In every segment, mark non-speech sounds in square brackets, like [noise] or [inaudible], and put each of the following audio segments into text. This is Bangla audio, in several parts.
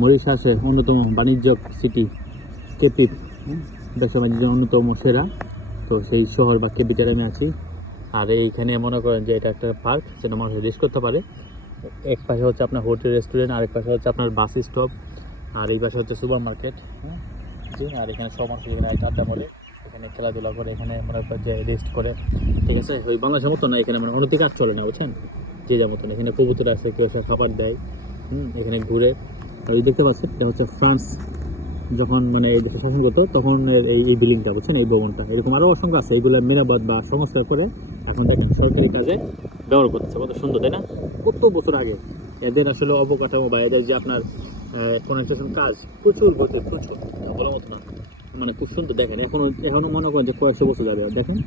মরিশাসের অন্যতম বাণিজ্য সিটি কেপিপ ব্যবসা বাণিজ্যের অন্যতম সেরা। তো সেই শহর বা ক্যাপিটালে আমি আছি। আর এইখানে মনে করেন যে এটা একটা পার্ক যেটা মানুষ রেস্ট করতে পারে। এক পাশে হচ্ছে আপনার হোটেল, রেস্টুরেন্ট, আরেক পাশে হচ্ছে আপনার বাস স্টপ, আর এই পাশে হচ্ছে সুপার মার্কেট আর এখানে সব মানুষ এখানে আড্ডা মারে, এখানে খেলাধুলা করে, এখানে মনে করেন যে রেস্ট করে। ঠিক আছে, ওই বাংলাদেশের মতো না, এখানে মানে অনেক কাজ চলে না, বুঝছেন? যে যার মতন, এখানে কবুতর আছে, কেউ এসে খাবার দেয় এখানে ঘুরে। এই দেখতে পাচ্ছেন, এটা হচ্ছে ফ্রান্স যখন মানে এই দেশে শাসন করতো, তখন এই এই বিল্ডিংটা, বুঝছেন? এই ভবনটা। এরকম আরও অসংখ্য আছে এইগুলো মেরামত বা সংস্কার করে এখন দেখেন সরকারি কাজে ব্যবহার করতেছে। কত সুন্দর, তাই না? কত বছর আগে এদের আসলে অবকাঠামো বা এদের যে আপনার কনস্ট্রাকশন কাজ প্রচুর বছর প্রচুর। বলার মতো না। মানে খুব সুন্দর, দেখেন। এখনও এখনও মনে করেন যে কয়েকশো বছর যাবে, দেখেন।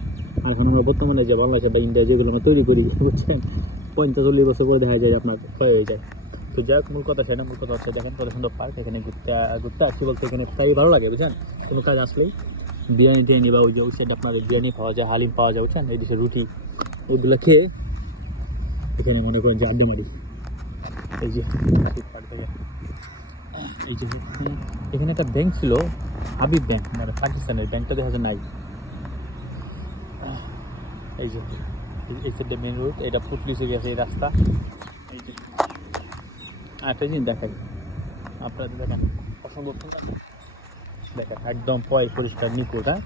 আর এখন আমরা বর্তমানে যে বাংলাদেশে বা ইন্ডিয়া যেগুলো আমরা তৈরি করি, [laughs] বুঝছেন? পঞ্চাশ চল্লিশ বছর পরে দেখা যায় আপনার ক্ষয় হয়ে যায়। তো যাই হোক, মূল কথা সেটা মূল কথা হচ্ছে দেখেন কত সুন্দর পার্ক এখানে ঘুরতে ঘুরতে আসছি বলতে এখানে তাই ভালো লাগে, বুঝছেন? কোনো কাজ আসলেই বিরিয়ানি টিরিয়ানি বা ওই যে ওই সাইডে আপনার বিরিয়ানি পাওয়া যায়, হালিম পাওয়া যায়, বুঝছেন? এই দেশে রুটি ওইগুলো খেয়ে এখানে মনে করেন যে আড্ডা মারি। এই যে এই যে এখানে একটা ব্যাংক ছিল, হাবিব ব্যাংক মানে পাকিস্তানের ব্যাংকটা দেখা যায় নাই। এই যে, এই- সাইডে মেন রোড এটা ফুটলিসে গেছে এই রাস্তা। এই যে একটা জিনিস দেখাই আপনাদের দেখেন অসম্ভব? দেখেন একদম পয় পরিষ্কার নিখুঁত হ্যাঁ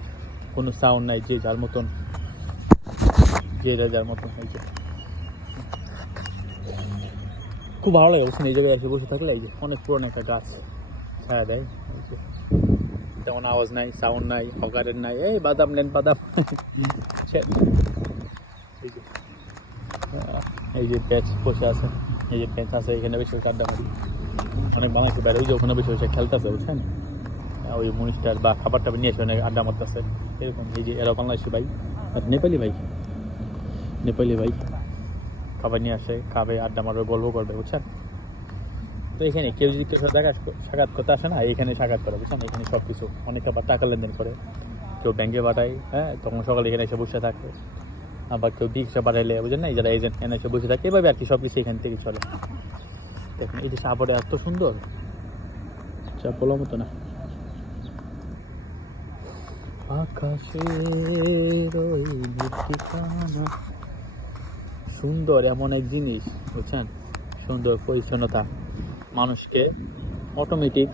কোনো সাউন্ড নাই যে যার মতন যে যার মতন যে খুব ভালো লাগে বুঝছেন এই জায়গায় এসে বসে থাকলে এই যে অনেক পুরনো একটা গাছ ছায়া দেয় তেমন আওয়াজ নাই সাউন্ড নাই হকারের নাই এই বাদাম নেন বাদাম এই যে প্যাচ বসে আছে এই যে প্যাচ আছে, এখানে বেশি বসে আড্ডা মারি। অনেক বাংলাদেশি বাইরে ওই যে ওখানে বেশি বসে খেলতেছে, বুঝছেন? ওই মনিস্টার বা খাবার টাবার নিয়ে এসে অনেক আড্ডা মারতেছে। এরকম, এই যে এরা বাংলাদেশি ভাই। আর নেপালি ভাই। নেপালি ভাই খাবার নিয়ে আসে, খাবে, আড্ডা মারবে, গল্প করবে, বুঝছেন? তো এখানে কেউ যদি কেউ দেখা সাক্ষাৎ করতে আসে না, এখানে সাক্ষাৎ করে, বুঝছেন? এখানে সব কিছু অনেকে আবার টাকা লেনদেন করে। কেউ ব্যাংকে পাঠায় হ্যাঁ? তখন সকালে এখানে এসে বসে থাকে। আবার কেউ রিক্সা পাঠাইলে বুঝেন না? যারা এজেন্ট এনে এসে বসে থাকে, এভাবে আর কি সব কিছু এখান থেকে চলে। দেখুন, এই যে সাপড়ে এত সুন্দর। যা বলার মতো না। আকাশের সুন্দর এমন এক জিনিস, বুঝছেন? সুন্দর পরিচ্ছন্নতা। মানুষকে অটোমেটিক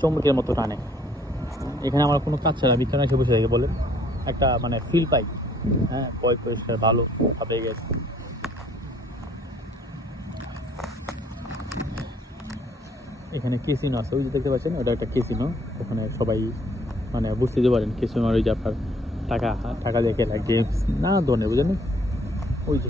চমকের মতো টানে। এখানে আমার কোনো কাজ ছাড়া কেন এসে বসে থাকে, বলেন। একটা মানে ফিল পাই। হ্যাঁ পয় পরিষ্কার ভালো হবে গেছে। এখানে কেসিনো আছে, ওই যে দেখতে পাচ্ছেন, ওটা একটা কেসিনো ওখানে সবাই মানে বুঝতে পারেন কেসিনোর ওই যে আপনার টাকা টাকা দেখে গেমস না ধরনের, বুঝলেন? ওই যে।